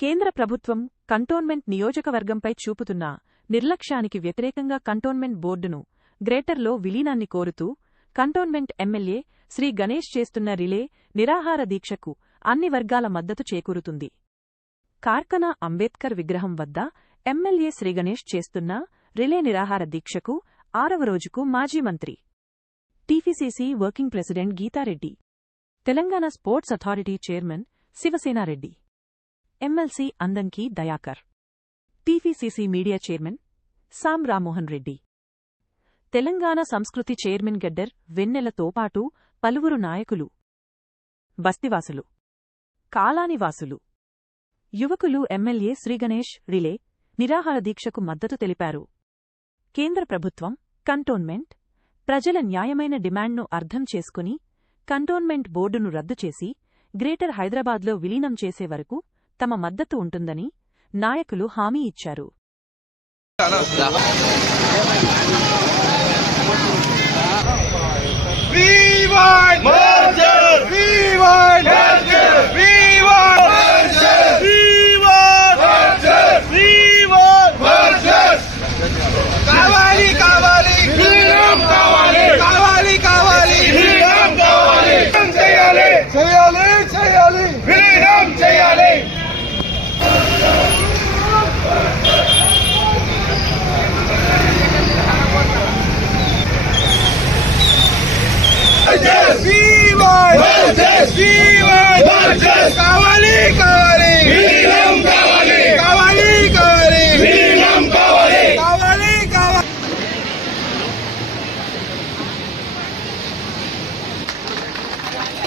కేంద్ర ప్రభుత్వం కంటోన్మెంట్ నియోజకవర్గంపై చూపుతున్న నిర్లక్ష్యానికి వ్యతిరేకంగా కంటోన్మెంట్ బోర్డును గ్రేటర్లో విలీనాన్ని కోరుతూ కంటోన్మెంట్ ఎమ్మెల్యే శ్రీ గణేష్ చేస్తున్న రిలే నిరాహార దీక్షకు అన్ని వర్గాల మద్దతు చేకూరుతుంది. కార్ఖానా అంబేద్కర్ విగ్రహం వద్ద ఎమ్మెల్యే శ్రీ గణేష్ చేస్తున్న రిలే నిరాహార దీక్షకు 6వ రోజుకు మాజీ మంత్రి, TPCC working president Geetha Reddy, Telangana sports authority chairman Sivasena Reddy, MLC Addanki Dayakar, TPCC media chairman Sam Rammohan Reddy, Telangana సంస్కృతి చైర్మన్ గడ్డర్ వెన్నెలతో పాటు పలువురు నాయకులు, బస్తివాసులు, కాలానివాసులు, యువకులు ఎమ్మెల్యే శ్రీగణేష్ రిలే నిరాహార దీక్షకు మద్దతు తెలిపారు. కేంద్ర ప్రభుత్వం కంటోన్మెంట్ ప్రజల న్యాయమైన డిమాండ్ను అర్థం చేసుకుని కంటోన్మెంట్ బోర్డును రద్దు చేసి గ్రేటర్ హైదరాబాద్లో విలీనం చేసే వరకు తమ మద్దతు ఉంటుందని నాయకులు హామీ ఇచ్చారు.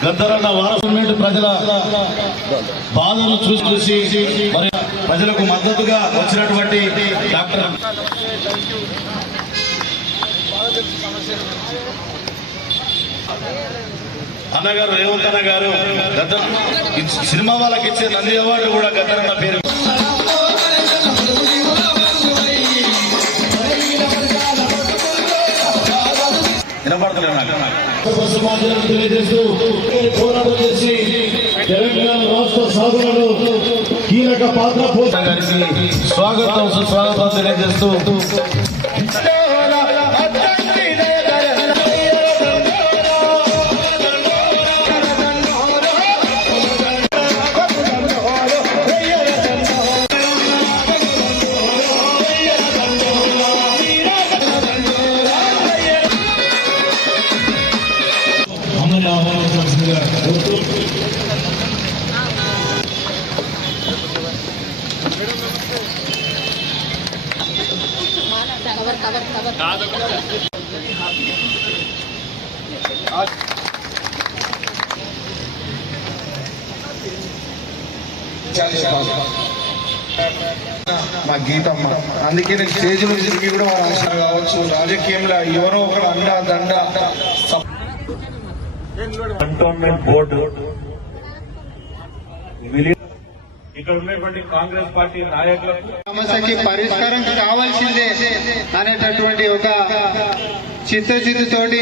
గద్దరన్న వారసుమెంట్ ప్రజల బాధను చూసి మరి ప్రజలకు మద్దతుగా వచ్చినటువంటి డాక్టర్ అన్నగారు రేవంత్ అన్న గారు గద్దర్ సినిమా వాళ్ళకి ఇచ్చే నంది అవార్డు కూడా గద్దరన్న పేరు తెలియజేస్తూ పోరాటం చేసి తెలంగాణ రాష్ట్ర సాధనలో కీలక పాత్ర పోషించడానికి స్వాగతం సుస్వాగతం తెలియజేస్తూ మా గీతమ్మ, అందుకే నేను స్టేజ్ నుంచి తిరిగి కూడా వారు ఆశలు కావచ్చు. రాజకీయంలో ఎవరో ఒకరు అండా దండ కంటోన్మెంట్ బోర్డు ఇక్కడ ఉన్నటువంటి కాంగ్రెస్ పార్టీ నాయకులకు సమస్యకి పరిష్కారం కావాల్సిందే అనేటటువంటి ఒక చిత్తశుద్ధితోటి